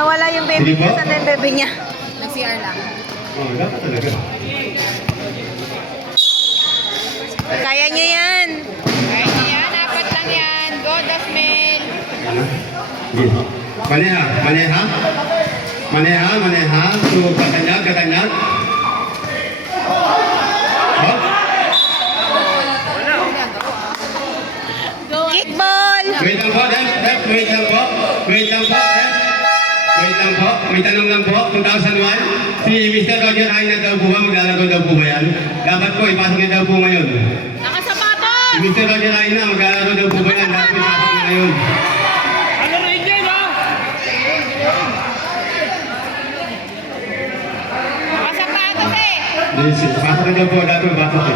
Nawala yung baby niya. Saan na yung baby niya? Nag-CR lang. Oh, dapat talaga. Kaya niya yan. Kaya niya yan. Apat lang yan. Go, Dasmel. Ano? Sige. Maneha, maneha. Maneha, maneha. So, katanyag, katanyag. Oh? Kickball! Wait lang po, Def. Wait lang po. Wait lang po, Def. Wait lang po. May tanong lang po. 2001. Si Mr. Roger Aina daw po ba? Maglalaro daw po ba yan? Dapat po, ipasok niya daw po ngayon. Nakasapatos! Si Mr. Roger Aina, maglalaro daw po ba yan? Dapat po ipasok niya ngayon. Ano rin yan, ha? Nakasapatos eh. Pasok na daw po. Dapat po, pasok na.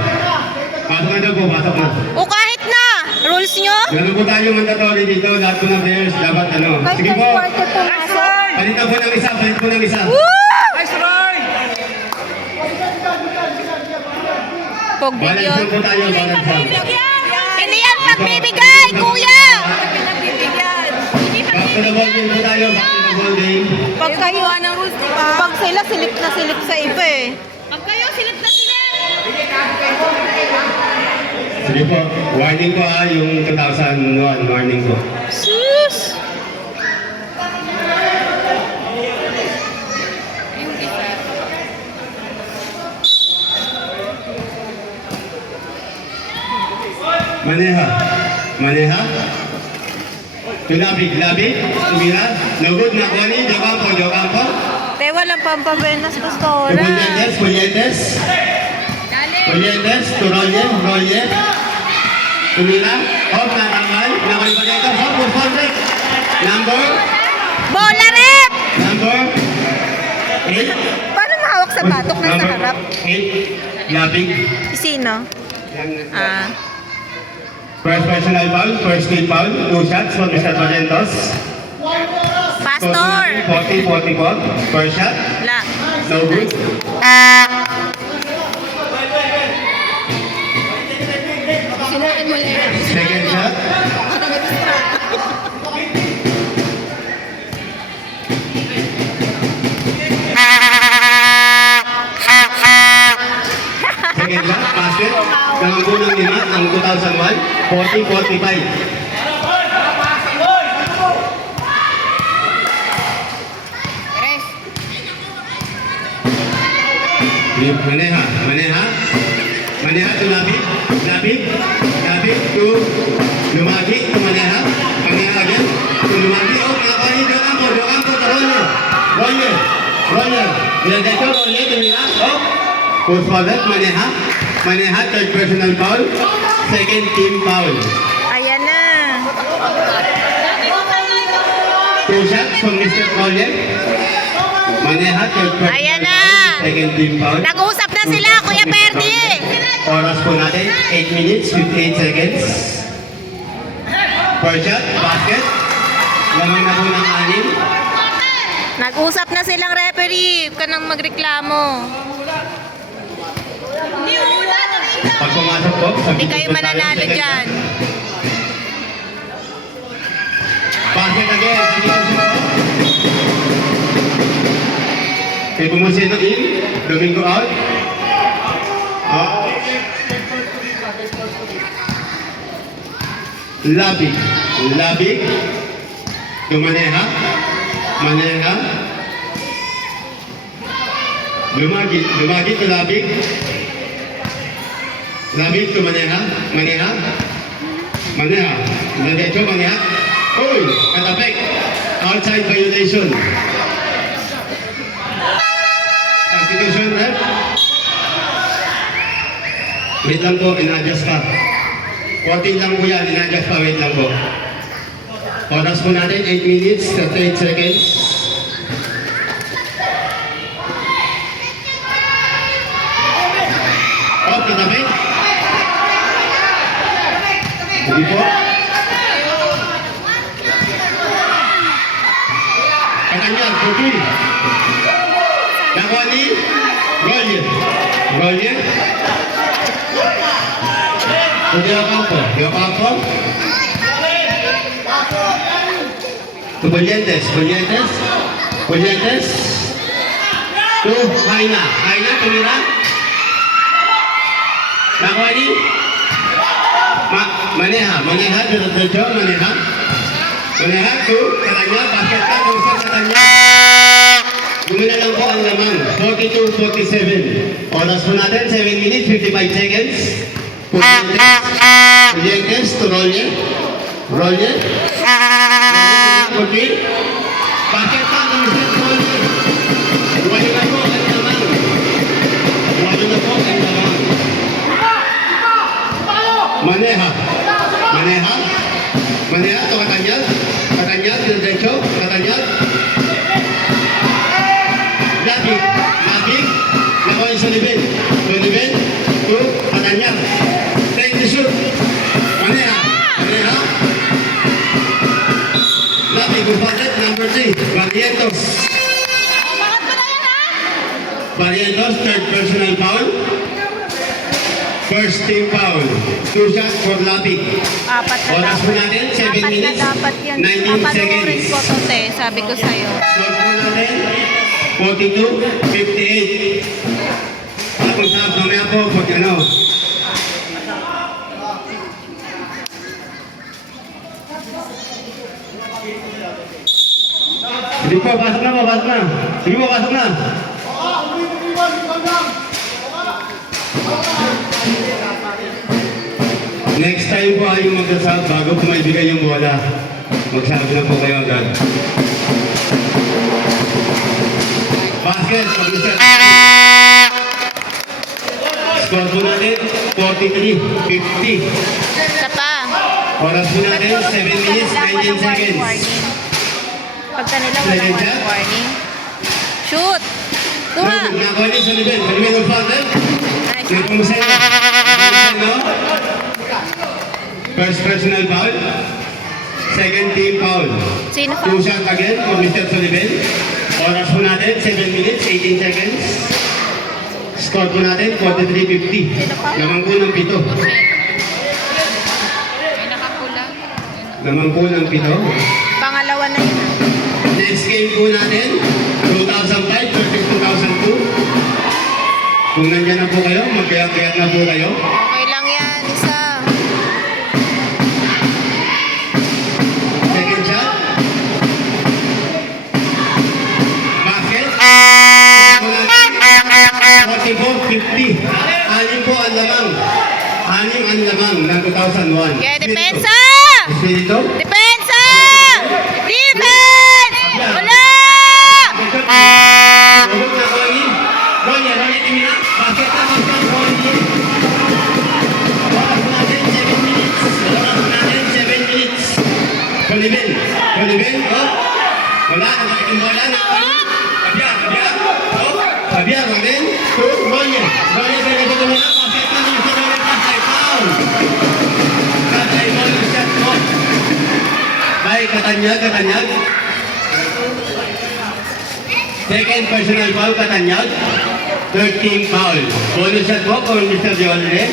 Pasok na daw po, pasok na. O kahit na! Rules nyo? Gano'n po tayo mandatory dito. Lahat po ng players. Dapat ano. Kahit Sige na po. quarter pumasok. Palitan po ng isa. Palit po ng isa. Woo! Nice try! Pogbig Balance yun. lang po tayo. Balance lang. Hindi yan pagbibigay, kuya! Pinagbibigyan. Hindi Back to the ball game po tayo. Back to the ball game. Pag kayo, pag sila, silip na silip sa iba eh. Pag kayo, silip na sila. Sige po. Warning po yung 2001. Warning po. Sus! Yung isa. Maneha. Maneha. Tulabig. Labig. Tumira. Lugod na kuwani. Jokampo. Jokampo. Te, walang pampabenas, pastora. Pulientes. Pulientes. Dali. Pulientes. Turoye. Roye. Tumira. Hop. Nakangal. Nakangal pa dito. Hop. Hop. Hop. Number. Bola rep! Number. 8. Paano mahawak sa batok na sa harap? 8. Labig. Sino? Ah. First personal foul, first team foul, 2 shots from Mr. Torrentos. Pastor! 40-44, first shot, La. no good. Sinaan mo lang. Second shot, second shot, basket. Nangambulang lima ng 2001, 40-45. Rest. Maneha, maneha. Maneha to labig, labig, labig to lumagi to maneha. Maneha again to lumagi. Oh, nakakani Jokampo, Jokampo to Roller. Roller, Roller. Diretso, Roller, tumira. Oh, post forward, maneha. Maneha, third personal foul. Second team foul. Ayan na. 2 shots from Mr. Roller. Maneha, third personal Ayan na. foul. Second team foul. Nag-uusap na sila, Kuya Perdi. Oras po natin, 8 minutes, 58 seconds. Per shot, basket. Lamang na po ng 6. Nag-usap na silang referee. Huwag ka nang magreklamo. Pag pumasok po, Hindi kayo mananalo dyan. Basket again. Okay, Pumusino in. Domingo out. Out. Labig. Labig. Maneha. Maneha. Lumagi. Lumagi to labig. Labig to maneha. Maneha. Maneha. Diretso maneha. Uy! Katapik. Outside violation. Substitution, ref. Wait lang po, in-adjust pa. 14 lang po yan, in-adjust pa, wait lang po. Oras po natin, 8 minutes, 38 seconds. Oh, katapik. Hindi po. Katanyag, Pupil. Nakuha ni Roger. Roger. Jokampo. Jokampo. Bulientes. Bulientes. Pulientes. To Haina. Haina, tumira. Nakwani. Maneha. Maneha, diretso. Maneha. Maneha, to Katanya. Basket ka, kusang Katanya. Gumina lang po ang laman. 42-47. Oras po natin, 7 minutes, 55 seconds. Pulientes to Rolle. Rolle. Rolle. Basket ka, kusang Rolle. Wala na po ang laman. Wala na po ang laman. Maneha. Maneha. Maneha to Katanya. Katanya, diretso. Katanya. Labig. Labig. Nakuha sa Libin. Libin. To Katanya. Take the shoot. Maneha. Maneha. Labig. Upalit. Number 3. Barrientos. Barrientos. Third personal foul. First team foul. 2 shots for Labig. Apat na Oras po dapat. natin, 7 Apat na minutes, dapat yan. 19 Papanuorin seconds. ko to, te. Sabi ko sa'yo. Score po natin, 42-58. Tapos sa mamaya po, pag ano. Hindi po, pasok na po, pasok na. Sige po, pasok na. Next time po ay yung magkasal bago po maibigay yung bola. Magsabi na po kayo agad. Basket, pag-isip. Score po natin, 43-50. Isa pa. Oras po natin, 7 minutes, 19 seconds. Pagka nila walang warning. Shoot! Kuha! Nakakuha niyo sa Libin. Sa Libin ng foul. Nice. May pumusay na. First personal foul. Second team foul. Sino pa? 2 shots again for Mr. Sullivan. Oras po natin, 7 minutes, 18 seconds. Score po natin, 43-50. Lamang po ng 7. May nakapula. Lamang po ng 7. Pangalawa na yun. Next game po natin, 2005 versus 2002. Kung nandyan na po kayo, magkaya-kaya na po kayo. Okay lang yan. Isa. Second shot. Basket. 44-50. Anim po ang lamang. Anim ang lamang ng 2001. Kaya depensa! Espirito. Depensa! Defense! Wala! Tulog na Ronnie. Ronnie, timina. Basket na, basket. Ronnie. Oras natin, 7 minutes. Oras natin, 7 minutes. Colibin. Colibin, oh. Wala, nakakit yung bola. Kabiya, kabiya. Oh, kabiya, Ronnie. To Ronnie. Ronnie, pwede ko tumina. Basket na, Mr. Ronnie. Patay, foul. Patay, foul, shot mo. Bye, Katanyag, Katanyag. Second personal foul, Katanyag. Third team foul. Bonus shot po for Mr. Diolre.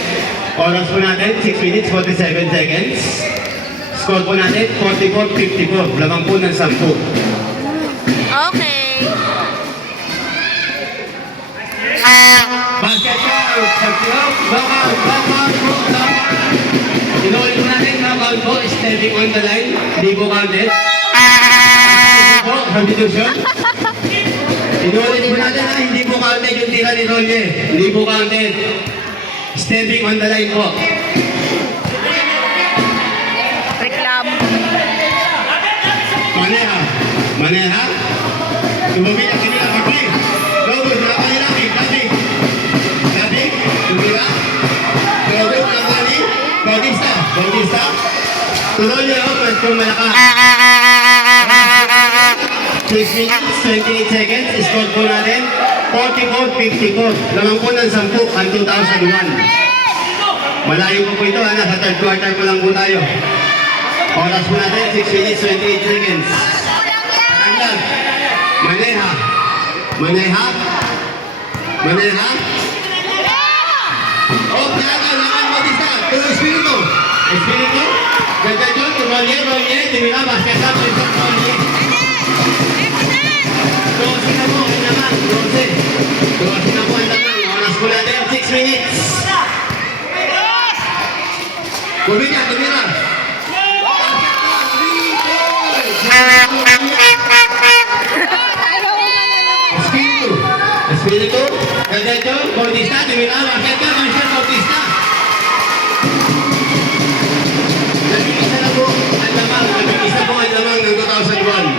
Oras po natin, 6 minutes, 47 seconds. Score po natin, 44-54. Lamang po ng 10. Okay. Basket foul. Knockout, knockout, knockout, knockout. Inulit po natin, knockout po. Stepping on the line. Hindi po counted. Po, substitution. Inulit po natin na hindi po counted yung tira ni Rolle. Hindi po counted. Stepping on the line po. Reklamo. Maneha. Maneha. Tumumi ang kanila pag-play. Lobos na kanila. Labig. Labig. Tumira. Lobos na kanila. Bautista. Bautista. Tuloy niyo ako. Pwede kong malakas. 6 minutes, 28 seconds. Score po natin. 44-54. Lamang po ng 10 ang 2001. Malayo po ito. Nasa third quarter po lang po tayo. Oras po natin. 6 minutes, 28 seconds. Tandang. Maneha. Maneha. Maneha. Oh, kailangan naman Bautista. Pero Espiritu. Espiritu. Ganda yun. Ronnie, Ronnie. Timira, basket up. Ronnie. Bumilya, tumira. Espiritu. Espiritu. Derecho, Bautista, tumira. Bakit ka, Master Bautista? Nag-iisa na po ang lamang. Nag-iisa po ang lamang ng 2001.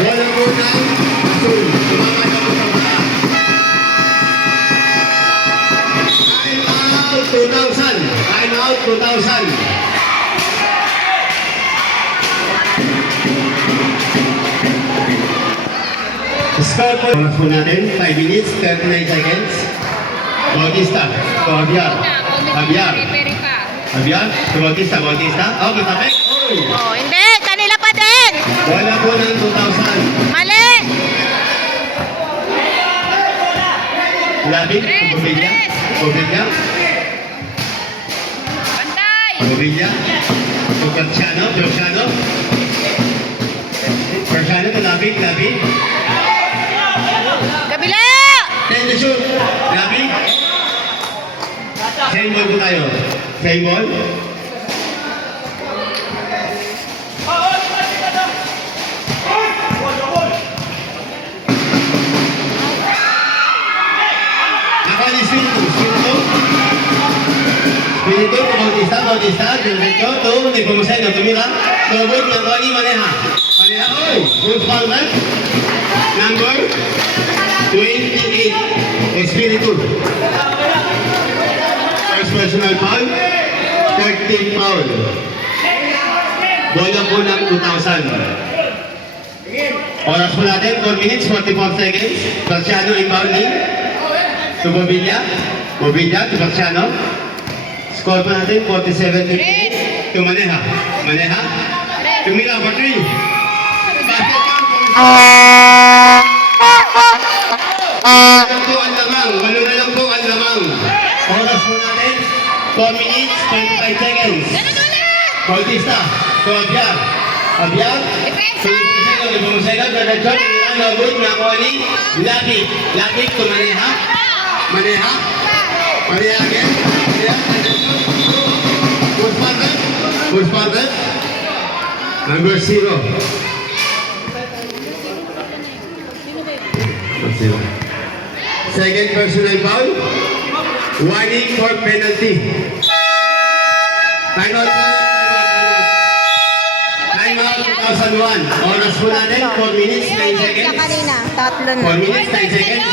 Bola po ng asul. Tumama na po sa paa. Time out 2000. Time out 2000. Score po. Oras po natin, 5 minutes, 39 seconds. Bautista, Javier. Javier. Peri pa. Javier, Bautista, Bautista. Oh, kita back. Oh, hindi. Kanila pa din. Bola po ng 2000. Mali. Labing, Bobilla. Bobilla. Bantay. Bobilla. Persiano, Persiano. Persiano to Labing, Labing. Kabila. Send the shoot. Labing. Same ball po tayo. Same ball. Nakali Espiritu. Espiritu. Espiritu, Bautista, Bautista. Derecho, to. Nepomuceno, tumira. Tobot, Nangoni, maneha. Maneha, oy. Good foul, man. Number 28. Espiritu. First personal foul. 13 foul. Bola po ng 2,000. Oras po natin, 4 minutes, 44 seconds. Persiano inbounding. To Bobilla. Bobilla to Persiano. Score po natin, 47-58. To Maneha. Maneha. Tumira for 3. Basket count. Walang po ang lamang. Walo na lang po ang lamang. Oras po natin, 4 minutes, 25 seconds. Bautista. To Javier. Javier. Depensa. Nepomuceno, derecho. Lobot, Nangoni. Labing. Labing to Maneha. Maneha. Maneha again. Maneha. Push forward. Push forward. Number 0. Second personal foul. Warning for penalty. Time out. Time out. 2001. Oras po natin, 4 minutes, 9 seconds. Kanina, tatlo na. 4 minutes, 9 seconds.